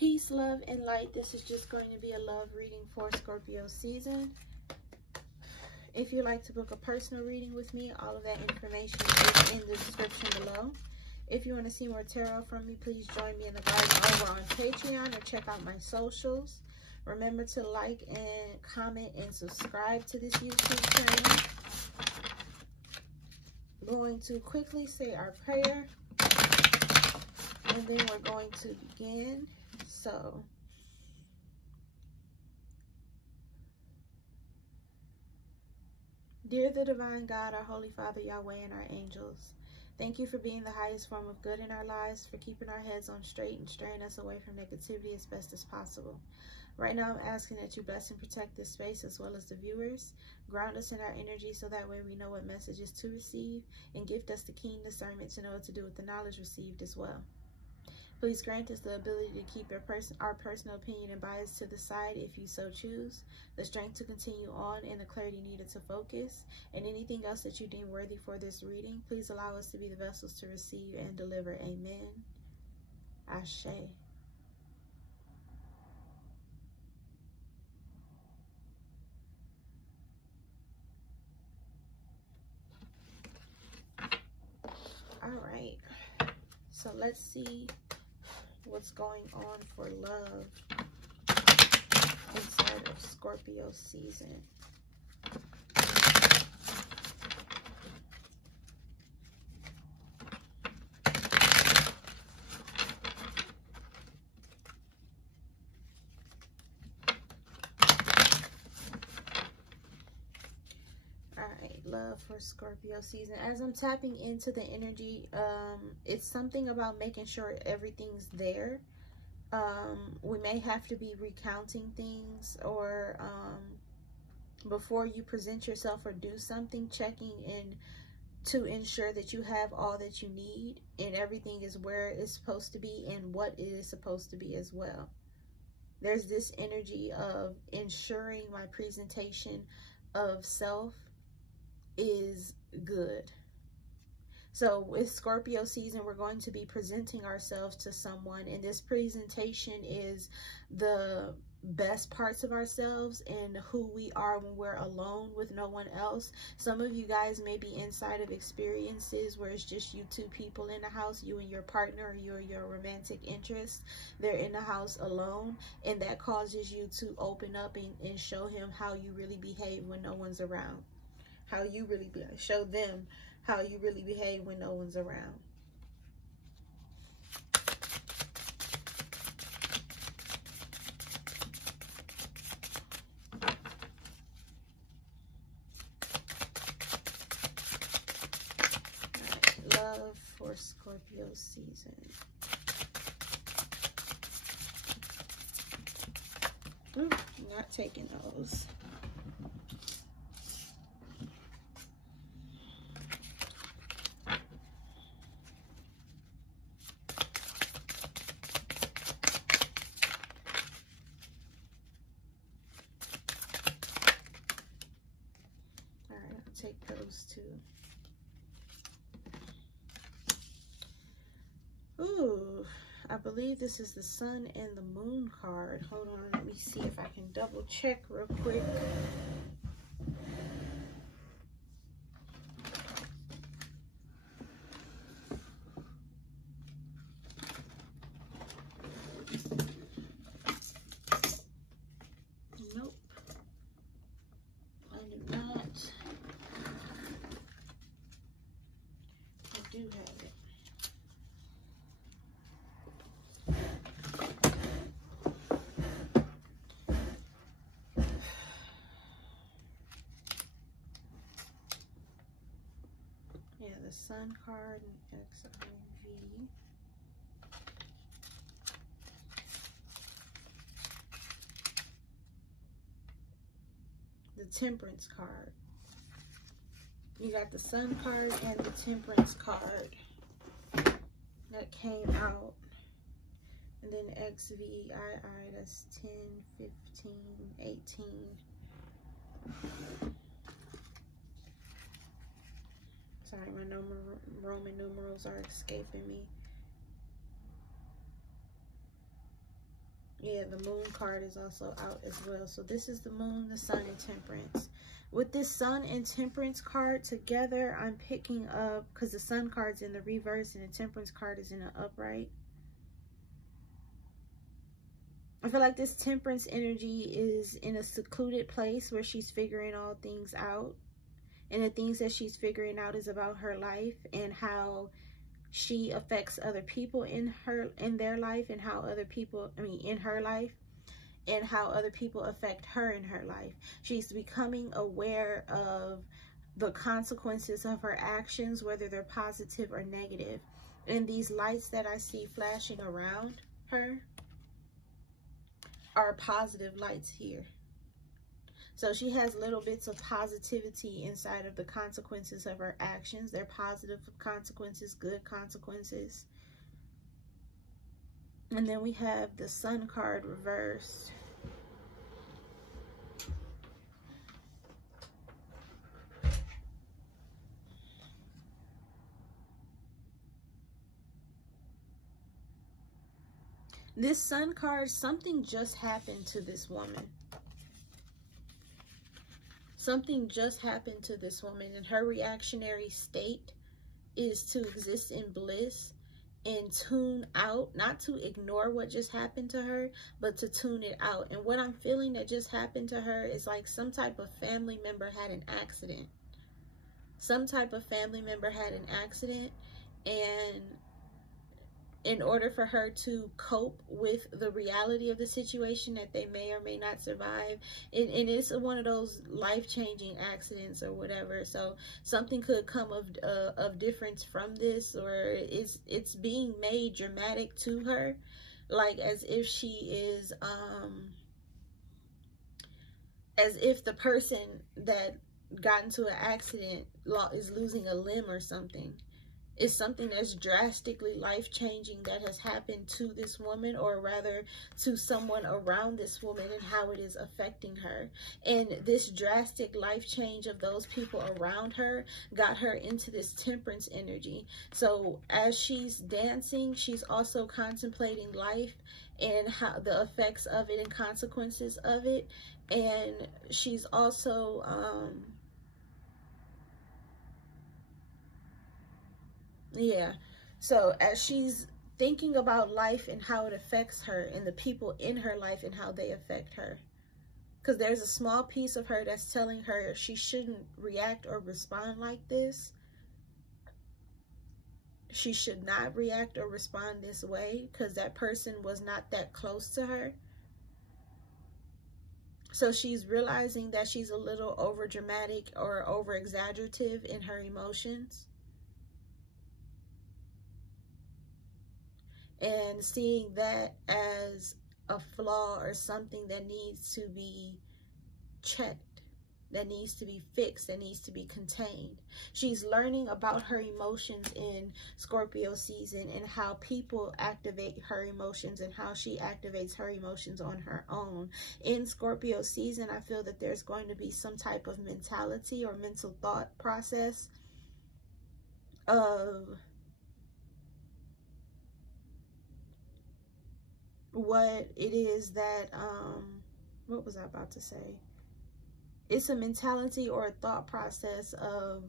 Peace, love, and light. This is just going to be a love reading for Scorpio season. If you'd like to book a personal reading with me, all of that information is in the description below. If you want to see more tarot from me, please join me in the garden over on Patreon or check out my socials. Remember to like and comment and subscribe to this YouTube channel. I'm going to quickly say our prayer, and then we're going to begin. So, dear the Divine God, our Holy Father, Yahweh, and our angels, thank you for being the highest form of good in our lives, for keeping our heads on straight and straying us away from negativity as best as possible. Right now, I'm asking that you bless and protect this space as well as the viewers. Ground us in our energy so that way we know what messages to receive, and gift us the keen discernment to know what to do with the knowledge received as well. Please grant us the ability to keep our personal opinion and bias to the side if you so choose, the strength to continue on, and the clarity needed to focus, and anything else that you deem worthy for this reading. Please allow us to be the vessels to receive and deliver. Amen. Ashe. All right. So let's see what's going on for love inside of Scorpio season. Alright, love for Scorpio season. As I'm tapping into the energy, it's something about making sure everything's there. We may have to be recounting things, or before you present yourself or do something, checking in to ensure that you have all that you need and everything is where it's supposed to be and what it is supposed to be as well. There's this energy of ensuring my presentation of self is good. So with Scorpio season, we're going to be presenting ourselves to someone, and this presentation is the best parts of ourselves and who we are when we're alone with no one else. Some of you guys may be inside of experiences where it's just you two people in the house, you and your partner, or you or your romantic interest. They're in the house alone, and that causes you to open up and show him how you really behave when no one's around. How you really show them how you really behave when no one's around. Right, love for Scorpio season. Ooh, not taking those. Take those two. Ooh, I believe this is the Sun and the Moon card. Hold on, let me see if I can double check real quick. Nope. I do not. I do have it. Yeah, the Sun card and XIV. The Temperance card. You got the Sun card and the Temperance card that came out. And then XVII, that's 10, 15, 18. Sorry, my Roman numerals are escaping me. Yeah, the moon card is also out as well. So this is the moon, the sun, and temperance. With this sun and temperance card together, I'm picking up, because the sun card's in the reverse and the temperance card is in the upright. I feel like this temperance energy is in a secluded place where she's figuring all things out. And the things that she's figuring out is about her life and how she affects other people in their life, and how other people, in her life, and how other people affect her in her life. She's becoming aware of the consequences of her actions, whether they're positive or negative. And these lights that I see flashing around her are positive lights here. So she has little bits of positivity inside of the consequences of her actions. They're positive consequences, good consequences. And then we have the sun card reversed. This sun card, something just happened to this woman. Something just happened to this woman, and her reactionary state is to exist in bliss and tune out, not to ignore what just happened to her, but to tune it out. And what I'm feeling that just happened to her is like some type of family member had an accident. Some type of family member had an accident, and in order for her to cope with the reality of the situation that they may or may not survive, and it's one of those life-changing accidents or whatever, so something could come of difference from this, or it's being made dramatic to her, like as if she is as if the person that got into an accident is losing a limb or something. It's something that's drastically life-changing that has happened to this woman, or rather to someone around this woman, and how it is affecting her. And this drastic life change of those people around her got her into this temperance energy. So as she's dancing, she's also contemplating life and how the effects of it and consequences of it. And she's also yeah, so as she's thinking about life and how it affects her, and the people in her life and how they affect her, because there's a small piece of her that's telling her she shouldn't react or respond like this. She should not react or respond this way, because that person was not that close to her. So she's realizing that she's a little over dramatic or over exaggerative in her emotions. And seeing that as a flaw or something that needs to be checked, that needs to be fixed, that needs to be contained. She's learning about her emotions in Scorpio season, and how people activate her emotions, and how she activates her emotions on her own. In Scorpio season, I feel that there's going to be some type of mentality or mental thought process of what it is that, what was I about to say? It's a mentality or a thought process of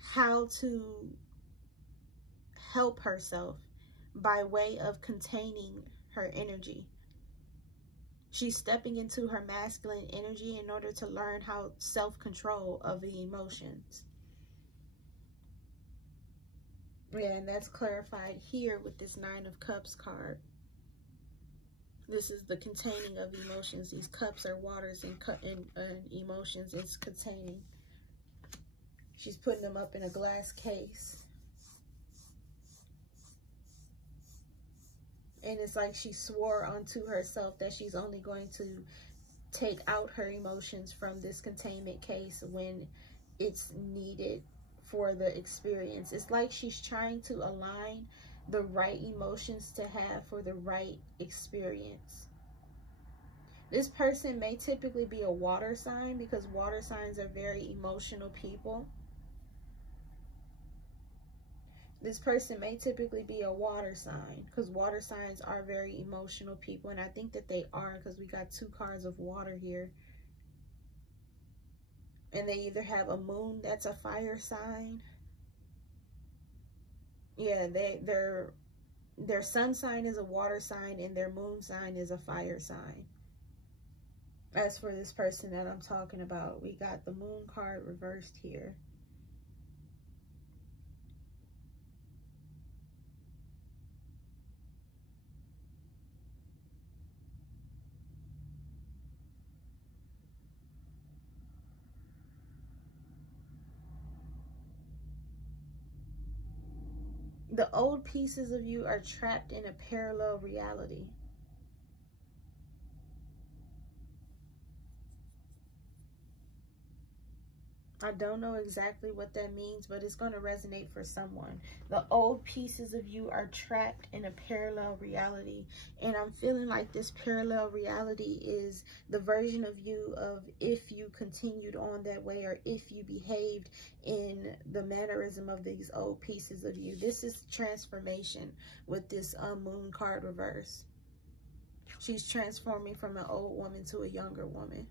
how to help herself by way of containing her energy. She's stepping into her masculine energy in order to learn how self-control of the emotions. Yeah, and that's clarified here with this 9 of Cups card. This is the containing of emotions. These cups are waters, and emotions it's containing. She's putting them up in a glass case. And it's like she swore unto herself that she's only going to take out her emotions from this containment case when it's needed for the experience. It's like she's trying to align the right emotions to have for the right experience. This person may typically be a water sign, because water signs are very emotional people. This person may typically be a water sign, because water signs are very emotional people, and I think that they are, because we got 2 cards of water here. And they either have a moon that's a fire sign. Yeah, their sun sign is a water sign and their moon sign is a fire sign. As for this person that I'm talking about, we got the moon card reversed here. The old pieces of you are trapped in a parallel reality. I don't know exactly what that means, but it's going to resonate for someone. The old pieces of you are trapped in a parallel reality. And I'm feeling like this parallel reality is the version of you of if you continued on that way, or if you behaved in the mannerism of these old pieces of you. This is transformation with this moon card reverse. She's transforming from an old woman to a younger woman.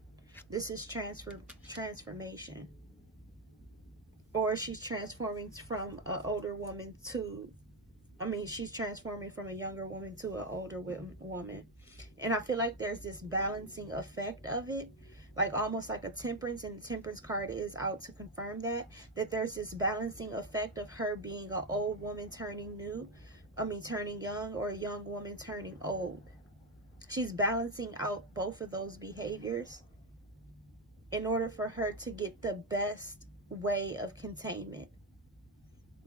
This is transformation. Or she's transforming from an older woman to, she's transforming from a younger woman to an older woman. And I feel like there's this balancing effect of it, like almost like a temperance, and the temperance card is out to confirm that there's this balancing effect of her being an old woman turning turning young, or a young woman turning old. She's balancing out both of those behaviors in order for her to get the best way of containment.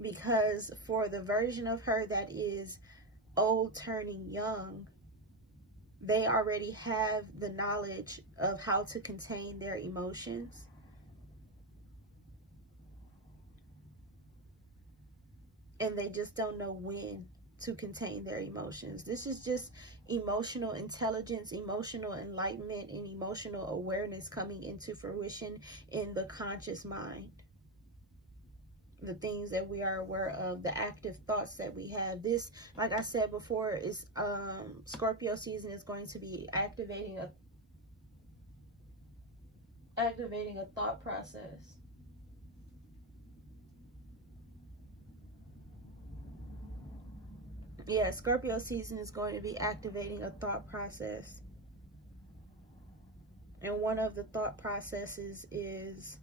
Because for the version of her that is old turning young, they already have the knowledge of how to contain their emotions. And they just don't know when to contain their emotions. This is just emotional intelligence, emotional enlightenment, and emotional awareness coming into fruition in the conscious mind. The things that we are aware of, the active thoughts that we have. This, like I said before, is Scorpio season is going to be activating a thought process. Yeah, Scorpio season is going to be activating a thought process. And one of the thought processes is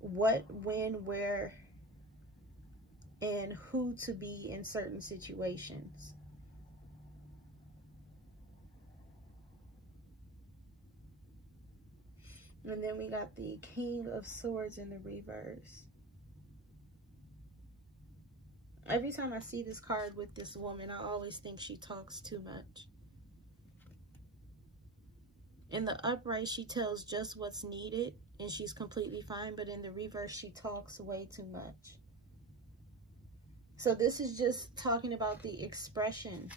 what, when, where, and who to be in certain situations. And then we got the King of Swords in the reverse. Every time I see this card with this woman, I always think she talks too much. In the upright, she tells just what's needed, and she's completely fine. But in the reverse, she talks way too much. So this is just talking about the expression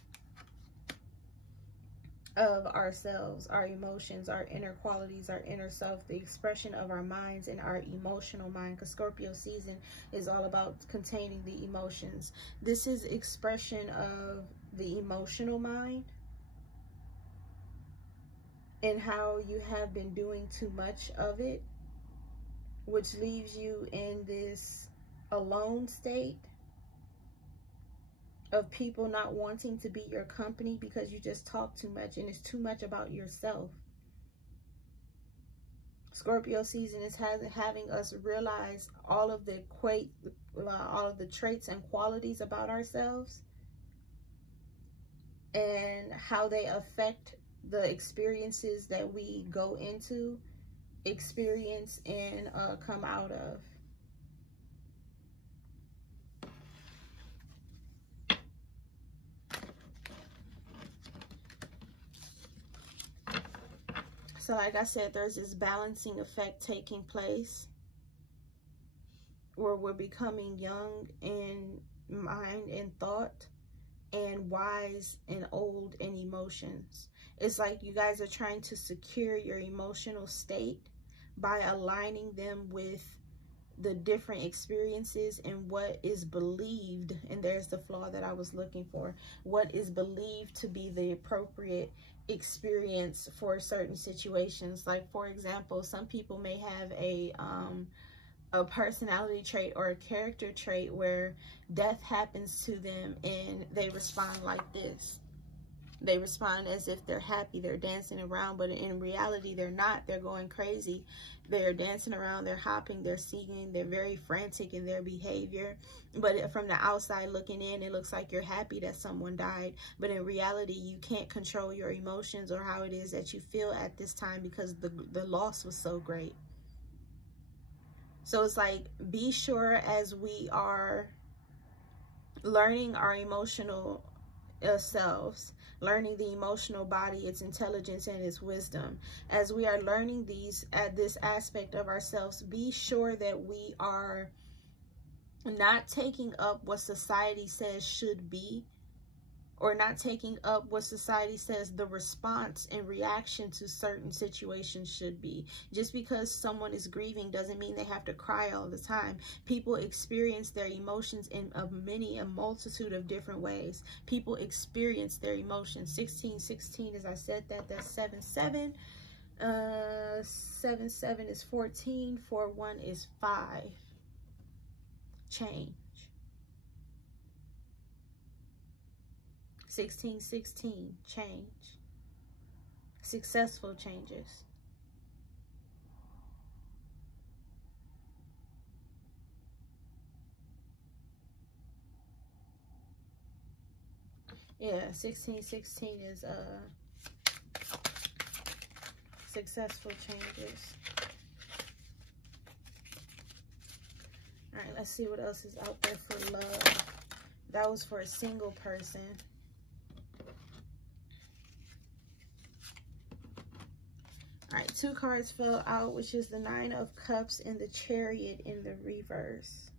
of ourselves, our emotions, our inner qualities, our inner self, the expression of our minds and our emotional mind, because Scorpio season is all about containing the emotions. This is expression of the emotional mind and how you have been doing too much of it, which leaves you in this alone state of people not wanting to be your company because you just talk too much and it's too much about yourself. Scorpio season is having us realize all of the traits and qualities about ourselves and how they affect the experiences that we go into, experience, and come out of. So like I said, there's this balancing effect taking place where we're becoming young in mind and thought and wise and old in emotions. It's like you guys are trying to secure your emotional state by aligning them with the different experiences and what is believed, and there's the flaw that I was looking for, what is believed to be the appropriate experience for certain situations. Like, for example, some people may have a personality trait or a character trait where death happens to them and they respond like this. They respond as if they're happy, they're dancing around, but in reality, they're not. They're going crazy. They're dancing around, they're hopping, they're singing, they're very frantic in their behavior. But from the outside looking in, it looks like you're happy that someone died. But in reality, you can't control your emotions or how it is that you feel at this time because the loss was so great. So it's like, be sure as we are learning our emotional selves, learning the emotional body, its intelligence and its wisdom, as we are learning this aspect of ourselves, be sure that we are not taking up what society says should be, or not taking up what society says the response and reaction to certain situations should be. Just because someone is grieving doesn't mean they have to cry all the time. People experience their emotions in a multitude of different ways. People experience their emotions. 1616, as I said, that's 7-7. 7-7 is 14. 4-1 is 5. Change. 1616, change. Successful changes. Yeah, 1616 is successful changes. All right, let's see what else is out there for love. That was for a single person. All right, 2 cards fell out, which is the 9 of Cups and the Chariot in the reverse.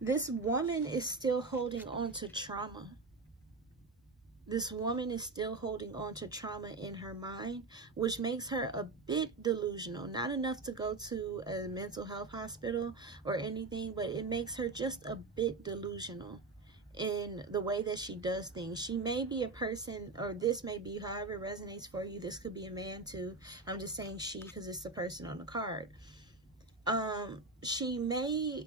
This woman is still holding on to trauma. This woman is still holding on to trauma in her mind, which makes her a bit delusional. Not enough to go to a mental health hospital or anything, but it makes her just a bit delusional in the way that she does things. She may be a person, or this may be, however it resonates for you. This could be a man too. I'm just saying she because it's the person on the card. She may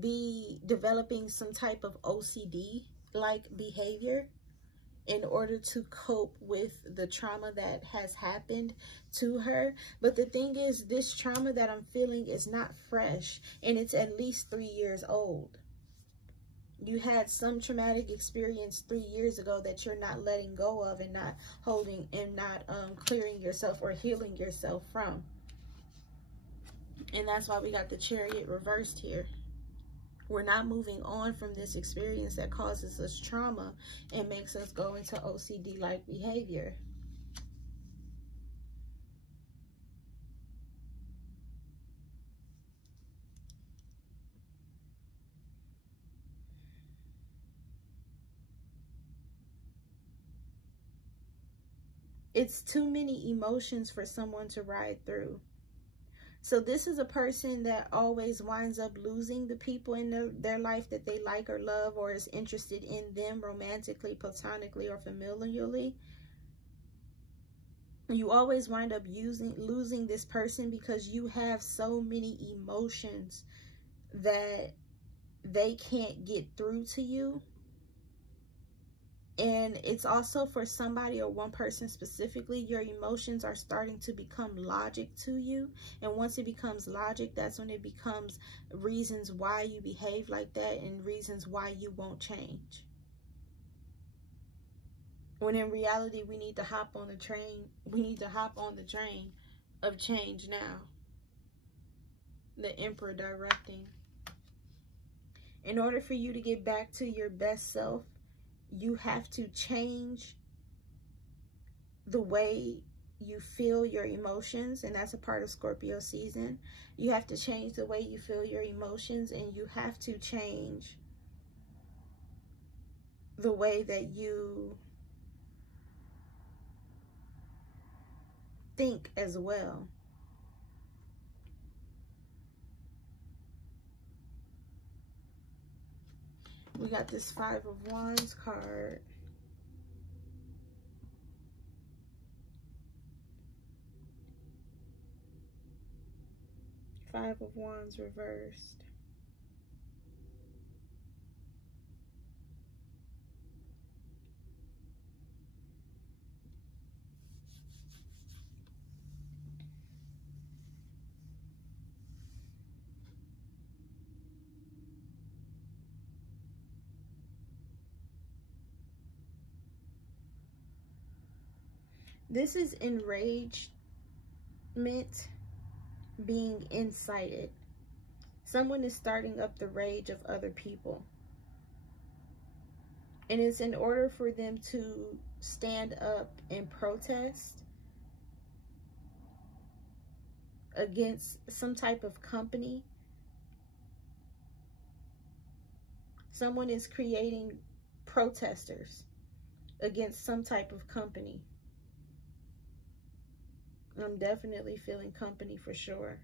be developing some type of OCD like behavior in order to cope with the trauma that has happened to her. But the thing is, this trauma that I'm feeling is not fresh, and it's at least 3 years old. You had some traumatic experience 3 years ago that you're not letting go of and not holding and not clearing yourself or healing yourself from. And that's why we got the Chariot reversed here. We're not moving on from this experience that causes us trauma and makes us go into OCD-like behavior. It's too many emotions for someone to ride through. So this is a person that always winds up losing the people in their life that they like or love or is interested in them romantically, platonically, or familially. You always wind up losing this person because you have so many emotions that they can't get through to you. And it's also for somebody or one person specifically, your emotions are starting to become logic to you. And once it becomes logic, that's when it becomes reasons why you behave like that and reasons why you won't change. When in reality, we need to hop on the train. We need to hop on the train of change now. The Emperor directing. In order for you to get back to your best self, you have to change the way you feel your emotions, and that's a part of Scorpio season. You have to change the way you feel your emotions, and you have to change the way that you think as well. We got this 5 of Wands card. Five of Wands reversed. This is enragement being incited. Someone is starting up the rage of other people. And it's in order for them to stand up and protest against some type of company. Someone is creating protesters against some type of company. I'm definitely feeling company for sure.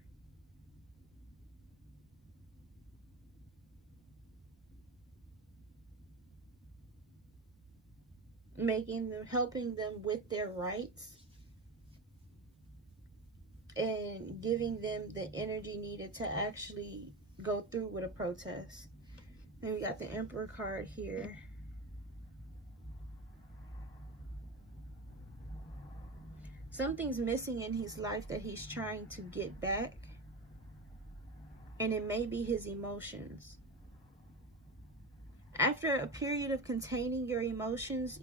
Helping them with their rights and giving them the energy needed to actually go through with a protest. And we got the Emperor card here. Something's missing in his life that he's trying to get back. And it may be his emotions. After a period of containing your emotions,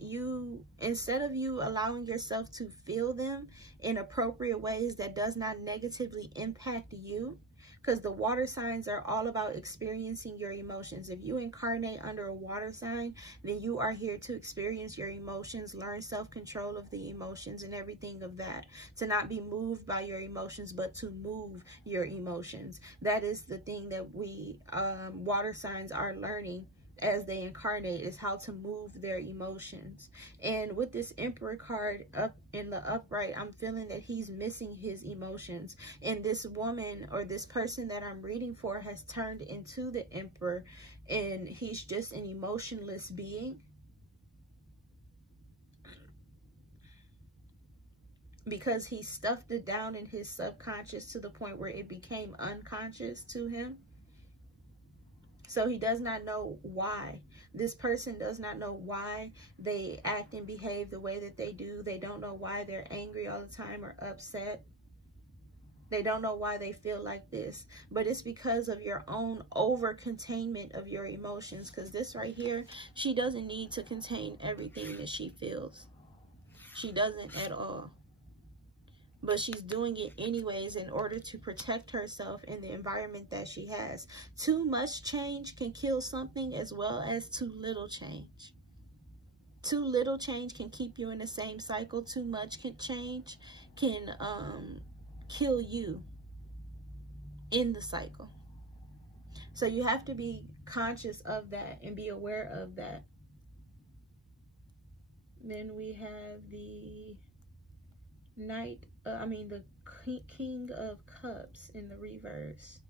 instead of you allowing yourself to feel them in appropriate ways that does not negatively impact you, because the water signs are all about experiencing your emotions. If you incarnate under a water sign, then you are here to experience your emotions, learn self-control of the emotions and everything of that. To not be moved by your emotions, but to move your emotions. That is the thing that we water signs are learning as they incarnate, is how to move their emotions. And with this Emperor card up in the upright, I'm feeling that he's missing his emotions. And this woman or this person that I'm reading for has turned into the Emperor, and he's just an emotionless being. Because he stuffed it down in his subconscious to the point where it became unconscious to him. So he does not know why. This person does not know why they act and behave the way that they do. They don't know why they're angry all the time or upset. They don't know why they feel like this. But it's because of your own over-containment of your emotions. Because this right here, she doesn't need to contain everything that she feels. She doesn't at all. But she's doing it anyways in order to protect herself in the environment that she has. Too much change can kill something, as well as too little change. Too little change can keep you in the same cycle. Too much change can kill you in the cycle. So you have to be conscious of that and be aware of that. Then we have the the King of Cups in the reverse.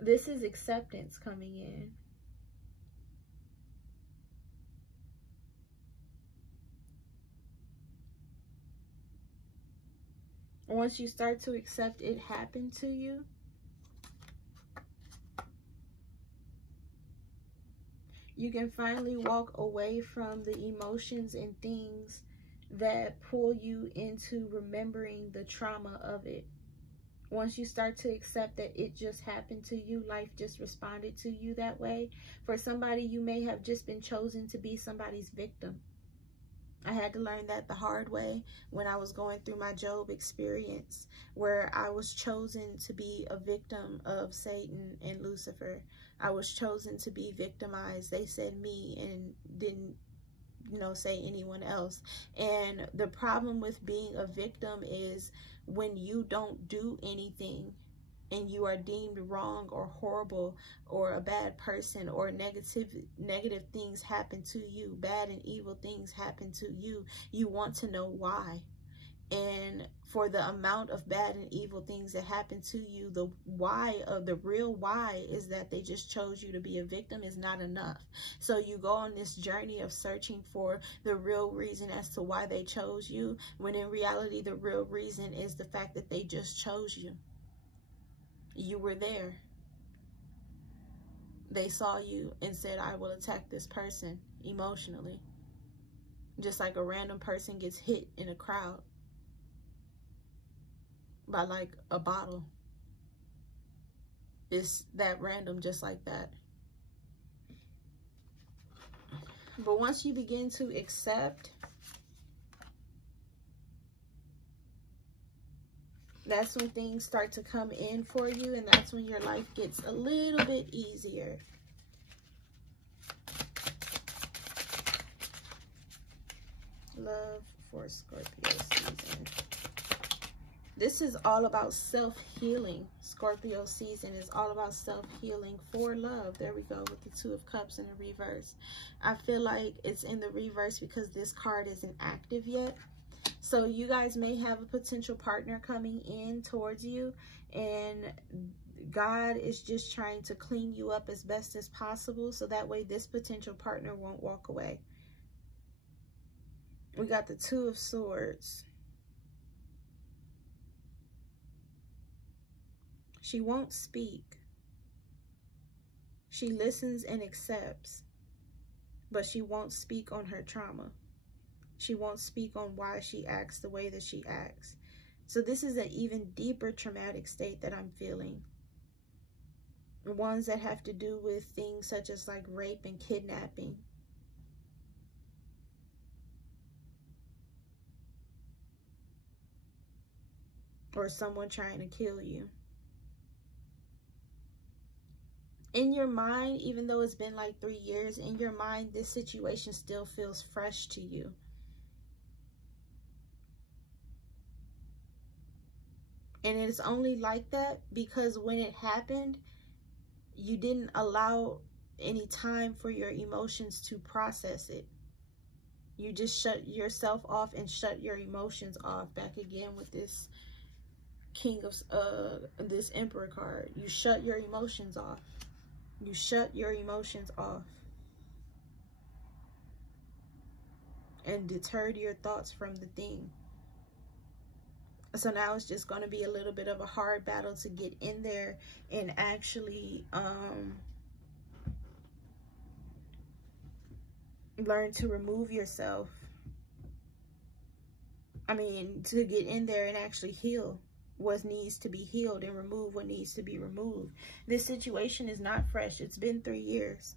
This is acceptance coming in. Once you start to accept it happened to you, you can finally walk away from the emotions and things that pull you into remembering the trauma of it. Once you start to accept that it just happened to you, life just responded to you that way. For somebody, you may have just been chosen to be somebody's victim. I had to learn that the hard way when I was going through my Job experience, where I was chosen to be a victim of Satan and Lucifer. I was chosen to be victimized. They said me and didn't, say anyone else. And the problem with being a victim is when you don't do anything and you are deemed wrong or horrible or a bad person, or negative things happen to you, bad and evil things happen to you, you want to know why. And for the amount of bad and evil things that happen to you, the real why is that they just chose you to be a victim is not enough. So you go on this journey of searching for the real reason as to why they chose you, when in reality the real reason is the fact that they just chose you. You were there. They saw you and said, I will attack this person emotionally. Just like a random person gets hit in a crowd by like a bottle. It's that random, just like that. But once you begin to accept, that's when things start to come in for you, and that's when your life gets a little bit easier. Love for Scorpio season. This is all about self-healing. Scorpio season is all about self-healing for love. There we go with the Two of Cups in the reverse. I feel like it's in the reverse because this card isn't active yet. So you guys may have a potential partner coming in towards you, and God is just trying to clean you up as best as possible, so that way this potential partner won't walk away. We got the Two of Swords. She won't speak. She listens and accepts, but she won't speak on her trauma. She won't speak on why she acts the way that she acts. So this is an even deeper traumatic state that I'm feeling. Ones that have to do with things such as like rape and kidnapping. Or someone trying to kill you. In your mind, even though it's been like 3 years, in your mind, this situation still feels fresh to you. And it's only like that because when it happened, you didn't allow any time for your emotions to process it. You just shut yourself off and shut your emotions off. Back again with this King of, this Emperor card. You shut your emotions off. You shut your emotions off and deterred your thoughts from the thing. So now it's just going to be a little bit of a hard battle to get in there and actually learn to remove yourself. I mean, to get in there and actually heal what needs to be healed and remove what needs to be removed. This situation is not fresh. It's been 3 years.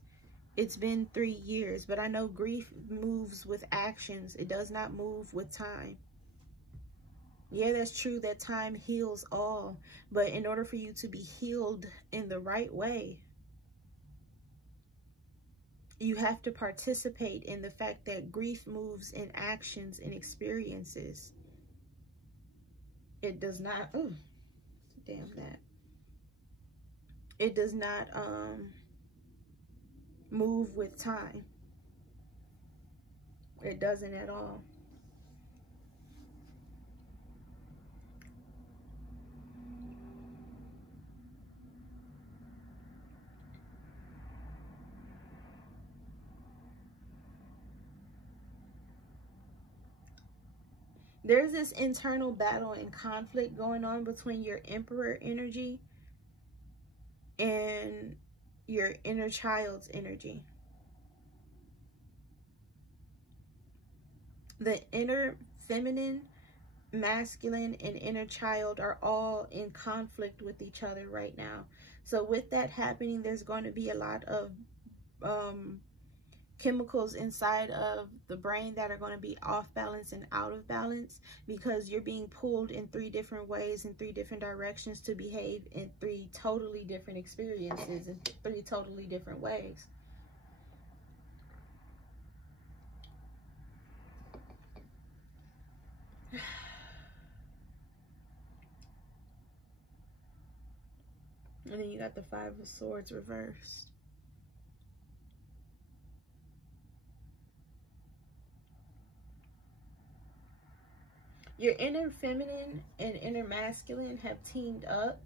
It's been 3 years, but I know grief moves with actions. It does not move with time. Yeah, that's true that time heals all, but in order for you to be healed in the right way, you have to participate in the fact that grief moves in actions and experiences. It does not, oh, damn that. It does not move with time. It doesn't at all. There's this internal battle and conflict going on between your Emperor energy and your inner child's energy. The inner feminine, masculine, and inner child are all in conflict with each other right now. So with that happening, there's going to be a lot of chemicals inside of the brain that are going to be off balance and out of balance, because you're being pulled in 3 different ways, in 3 different directions to behave in 3 totally different experiences, in 3 totally different ways. And then you got the Five of Swords reversed. Your inner feminine and inner masculine have teamed up.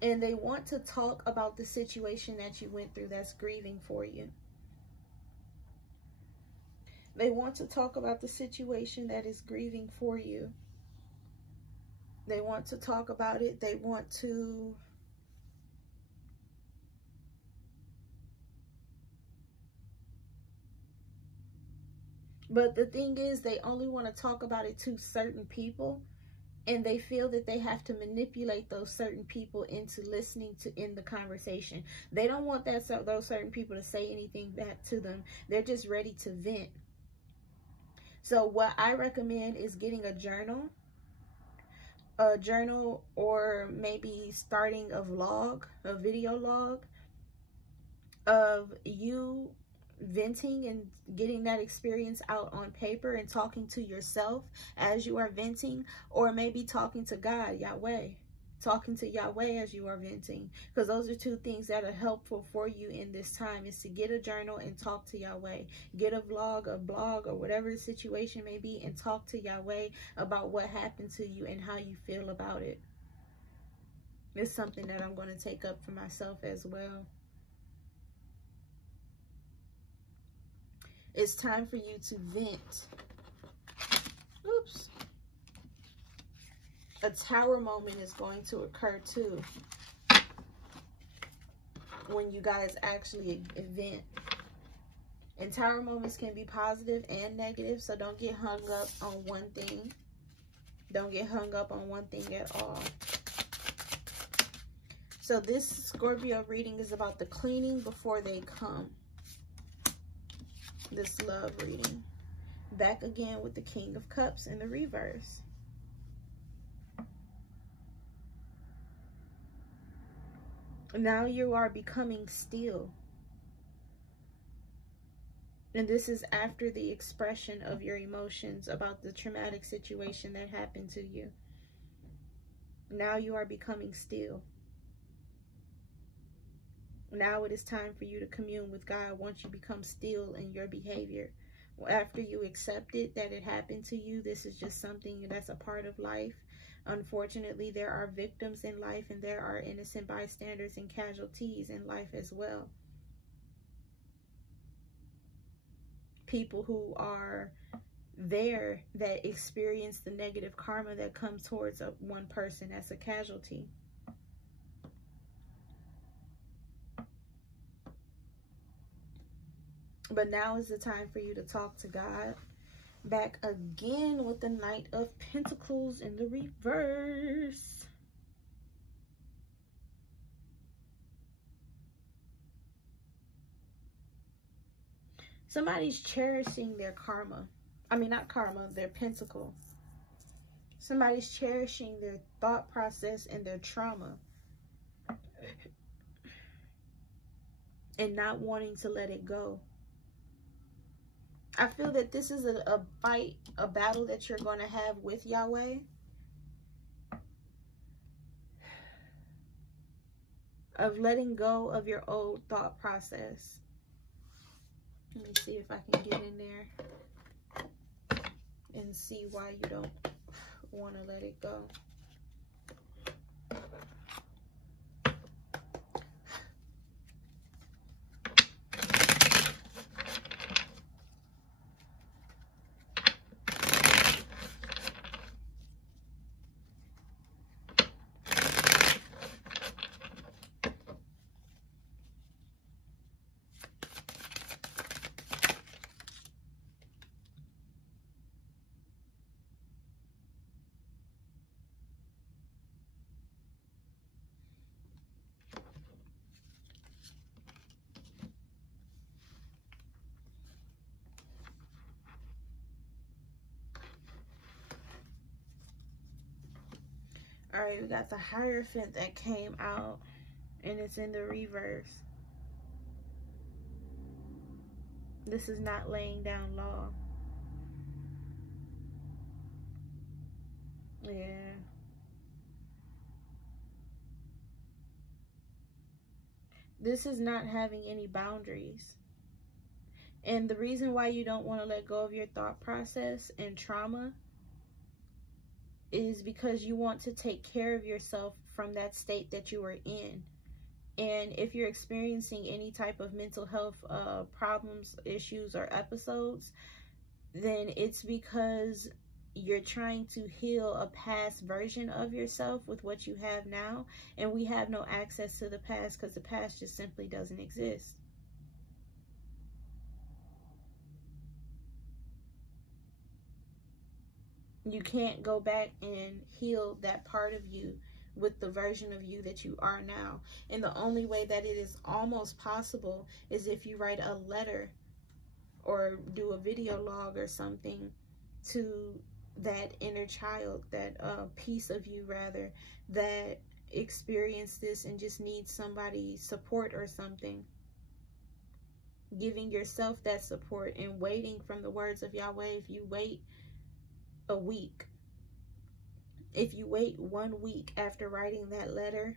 And they want to talk about the situation that you went through that's grieving for you. They want to talk about the situation that is grieving for you. They want to talk about it. They want to... But the thing is, they only want to talk about it to certain people. And they feel that they have to manipulate those certain people into listening to in the conversation. They don't want those certain people to say anything back to them. They're just ready to vent. So what I recommend is getting a journal or maybe starting a vlog, a video log of you venting and getting that experience out on paper and talking to yourself as you are venting, or maybe talking to God, Yahweh, talking to Yahweh as you are venting, because those are two things that are helpful for you in this time, is to get a journal and talk to Yahweh. Get a vlog, a blog, or whatever the situation may be, and talk to Yahweh about what happened to you and how you feel about it. It's something that I'm going to take up for myself as well. It's time for you to vent. Oops. A tower moment is going to occur too, when you guys actually vent. And tower moments can be positive and negative, so don't get hung up on one thing. Don't get hung up on one thing at all. So this Scorpio reading is about the cleaning before they come. This love reading. Back again with the King of Cups in the reverse. Now you are becoming still. And this is after the expression of your emotions about the traumatic situation that happened to you. Now you are becoming still. Now it is time for you to commune with God once you become still in your behavior. After you accepted that it happened to you, this is just something that's a part of life. Unfortunately, there are victims in life, and there are innocent bystanders and casualties in life as well. People who are there that experience the negative karma that comes towards one person as a casualty. But now is the time for you to talk to God. Back again with the Knight of Pentacles in the reverse. Somebody's cherishing their karma. I mean, not karma, their pentacle. Somebody's cherishing their thought process and their trauma. And not wanting to let it go. I feel that this is a fight, a battle that you're going to have with Yahweh. Of letting go of your old thought process. Let me see if I can get in there and see why you don't want to let it go. All right, we got the Hierophant that came out, and it's in the reverse. This is not laying down law. Yeah. This is not having any boundaries. And the reason why you don't want to let go of your thought process and trauma is because you want to take care of yourself from that state that you were in. And if you're experiencing any type of mental health problems, issues, or episodes, then it's because you're trying to heal a past version of yourself with what you have now. And we have no access to the past because the past just simply doesn't exist. You can't go back and heal that part of you with the version of you that you are now. And the only way that it is almost possible is if you write a letter or do a video log or something to that inner child, that piece of you rather, that experienced this and just needs somebody's support or something. Giving yourself that support and waiting from the words of Yahweh. If you wait a week, if you wait 1 week after writing that letter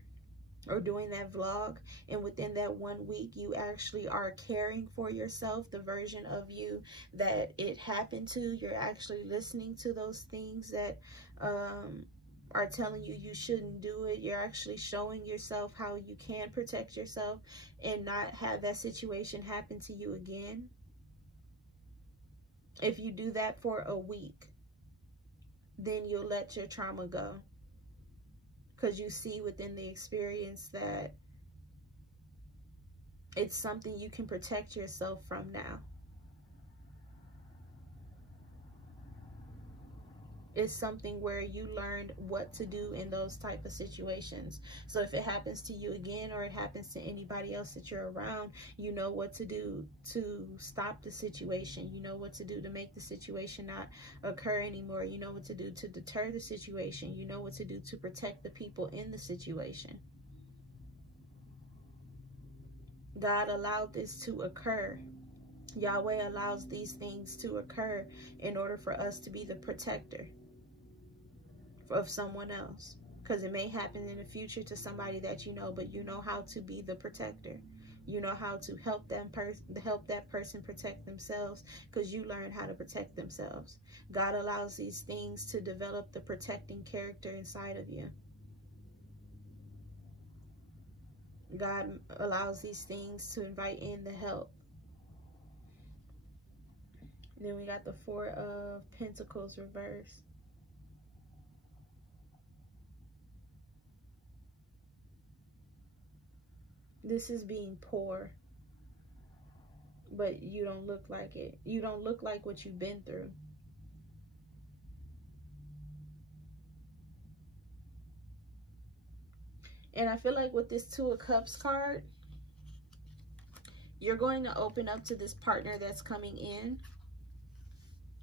or doing that vlog, and within that 1 week you actually are caring for yourself, the version of you that it happened to, you're actually listening to those things that are telling you you shouldn't do it. You're actually showing yourself how you can protect yourself and not have that situation happen to you again. If you do that for a week, then you'll let your trauma go. Because you see within the experience that it's something you can protect yourself from now. It's something where you learned what to do in those type of situations. So if it happens to you again, or it happens to anybody else that you're around, you know what to do to stop the situation. You know what to do to make the situation not occur anymore. You know what to do to deter the situation. You know what to do to protect the people in the situation. God allowed this to occur. Yahweh allows these things to occur in order for us to be the protector of someone else. Because it may happen in the future to somebody that you know, but you know how to be the protector. You know how to help that person protect themselves, because you learn how to protect themselves. God allows these things to develop the protecting character inside of you. God allows these things to invite in the help. Then we got the Four of Pentacles reversed. This is being poor, but you don't look like it. You don't look like what you've been through. And I feel like with this Two of Cups card, you're going to open up to this partner that's coming in.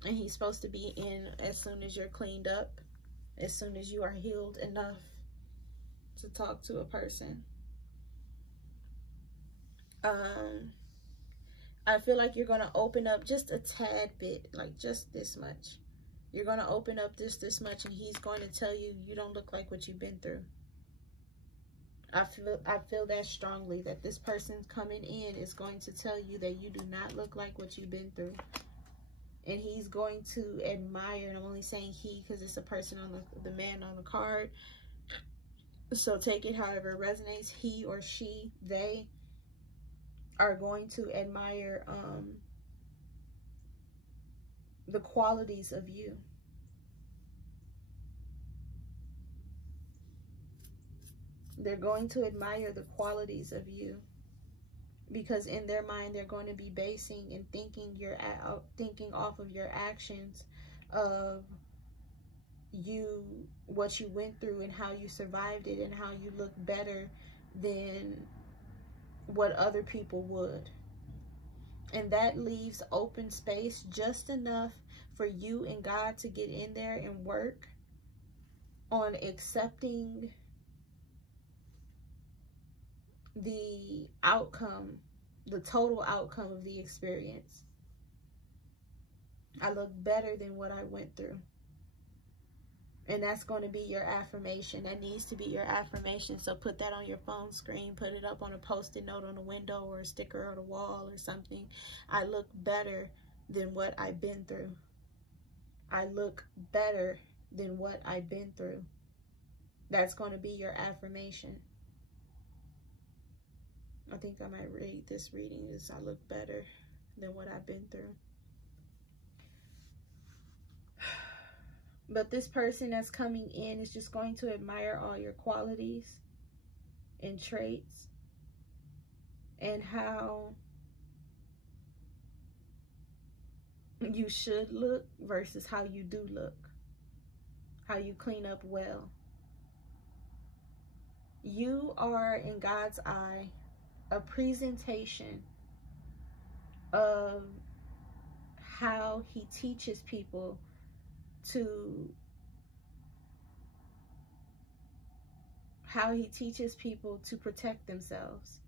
And he's supposed to be in as soon as you're cleaned up, as soon as you are healed enough to talk to a person. I feel like you're going to open up just a tad bit, like just this much. You're going to open up just this much, and he's going to tell you, you don't look like what you've been through. I feel that strongly, that this person coming in is going to tell you that you do not look like what you've been through. And he's going to admire, and I'm only saying he because it's a person on the man on the card. So take it however it resonates. He or she, they are going to admire the qualities of you. They're going to admire the qualities of you, because in their mind they're going to be basing and thinking off of your actions of you, what you went through and how you survived it, and how you look better than what other people would. And that leaves open space just enough for you and God to get in there and work on accepting the outcome, the total outcome of the experience. I look better than what I went through. And that's going to be your affirmation. That needs to be your affirmation. So put that on your phone screen. Put it up on a post-it note on the window or a sticker on the wall or something. I look better than what I've been through. I look better than what I've been through. That's going to be your affirmation. I think I might read this reading. Is I look better than what I've been through. But this person that's coming in is just going to admire all your qualities and traits and how you should look versus how you do look, how you clean up well. You are, in God's eye, a presentation of how he teaches people to protect themselves.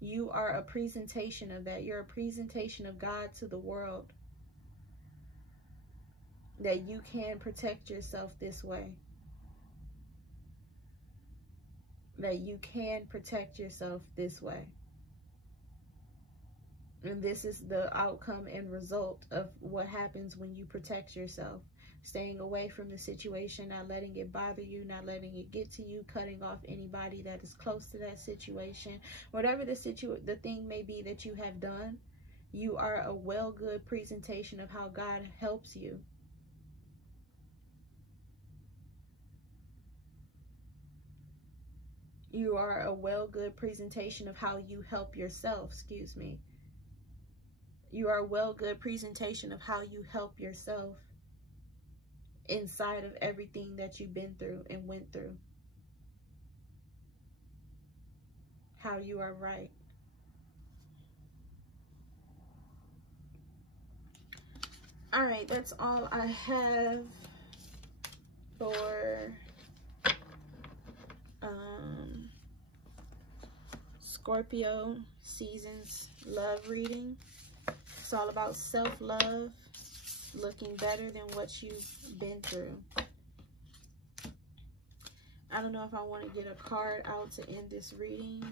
You are a presentation of that. You're a presentation of God to the world, that you can protect yourself this way, that you can protect yourself this way. And this is the outcome and result of what happens when you protect yourself. Staying away from the situation, not letting it bother you, not letting it get to you, cutting off anybody that is close to that situation. Whatever the thing may be that you have done, you are a good presentation of how God helps you. You are a good presentation of how you help yourself, excuse me. You are a good presentation of how you help yourself inside of everything that you've been through and went through. How you are right. All right, that's all I have for Scorpio season's love reading. It's all about self-love, looking better than what you've been through. I don't know if I want to get a card out to end this reading.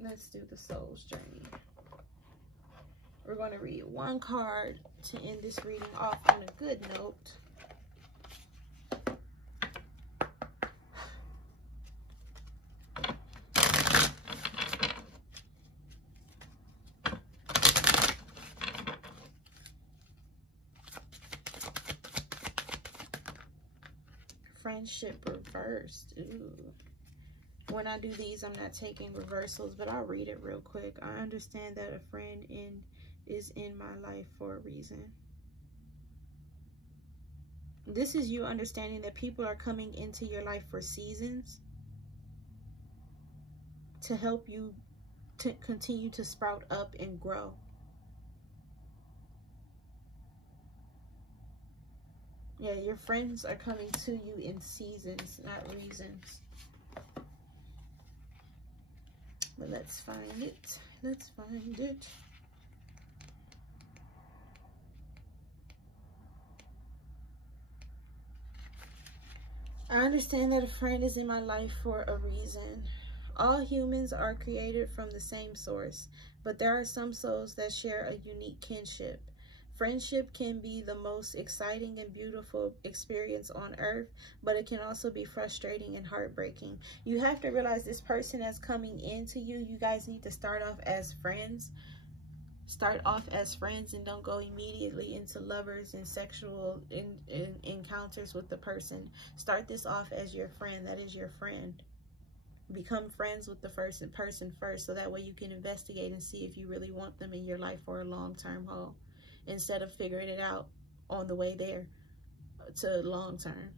Let's do the soul's journey. We're going to read one card to end this reading off on a good note. Friendship reversed. Ooh. When I do these, I'm not taking reversals, but I'll read it real quick. I understand that a friend is in my life for a reason. This is you understanding that people are coming into your life for seasons to help you to continue to sprout up and grow. Yeah, your friends are coming to you in seasons, not reasons. But let's find it. Let's find it. I understand that a friend is in my life for a reason. All humans are created from the same source, but there are some souls that share a unique kinship. Friendship can be the most exciting and beautiful experience on earth, but it can also be frustrating and heartbreaking. You have to realize this person that's coming into you, you guys need to start off as friends. Start off as friends and don't go immediately into lovers and sexual encounters with the person. Start this off as your friend. That is your friend. Become friends with the person first, so that way you can investigate and see if you really want them in your life for a long-term haul, instead of figuring it out on the way there to long term.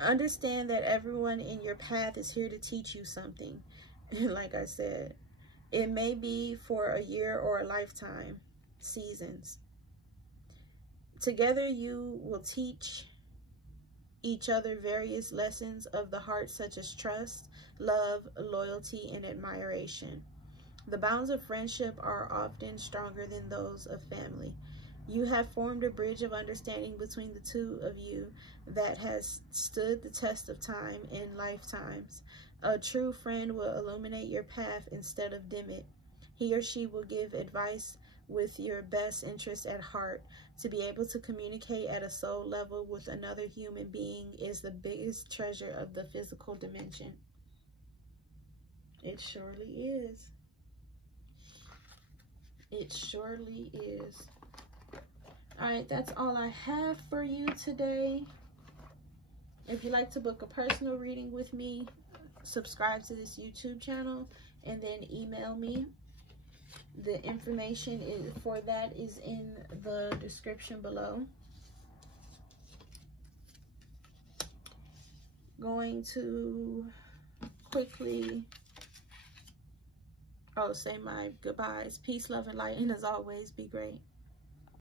Understand that everyone in your path is here to teach you something. Like I said, it may be for a year or a lifetime, seasons. Together you will teach each other various lessons of the heart, such as trust, love, loyalty, and admiration. The bonds of friendship are often stronger than those of family. You have formed a bridge of understanding between the two of you that has stood the test of time and lifetimes. A true friend will illuminate your path instead of dim it. He or she will give advice with your best interests at heart. To be able to communicate at a soul level with another human being is the biggest treasure of the physical dimension. It surely is. It surely is. All right, that's all I have for you today. If you'd like to book a personal reading with me, subscribe to this YouTube channel and then email me. The information for that is in the description below. Going to quickly say my goodbyes. Peace, love, and light, and as always, be great.